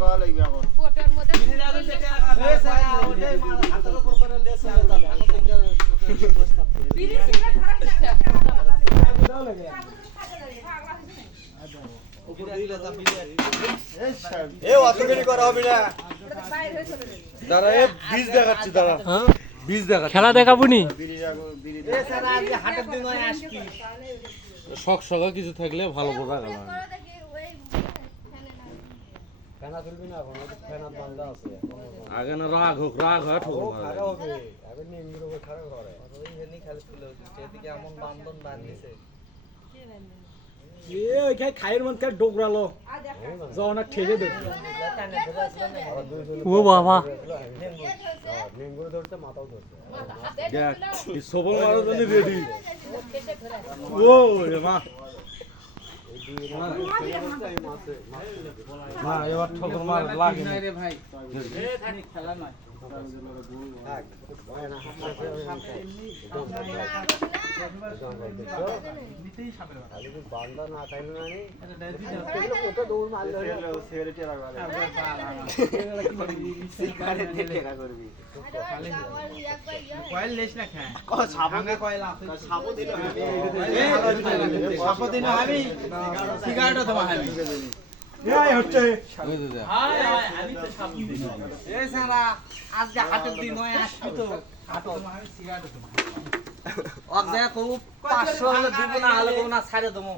করা লাগবে এখন কোটের মধ্যে বিড়ি সিগারেট ধরাই না এই অত দেরি করা হবে না দাঁড়া এই বীজ দেখাচ্ছি দাঁড়া বীজ দেখাচ্ছি খেলা দেখাবনি হাটের দিন আসবি শখ শখা কিছু থাকলে ভালো বোঝা গেল ফেনা তুলবি না এখন ফেনা বান্ধা আছে আগে না রাগ হোক রাগ হয় ঠোকর খারাপ হবে আগে নিমগুলো উপর খারাপ করে ওইখানে খালি তুলে দিচ্ছে এদিকে এমন বান্ধন বাঁধিছে এ ওইখানে খাইয়ের মধ্যে ডোগরালো যখন ঠেকে দেবে ও বাবা নিমগুলো ধরতে মাথাও ধরতে সবল মারার জন্য রেডি ও রে মা না এবার ঠোকর মার লাগে না রে ভাই এখানে খেলা নয় বান্ধা না খাইলে না কয়েল লেস না খায় সিগারেটও তোমার হাবি আজকে হাটের দিন নয় আসবি তো সিগারেটও তোমার 500 হলে দিব না হলে না ছাড়ে দেবো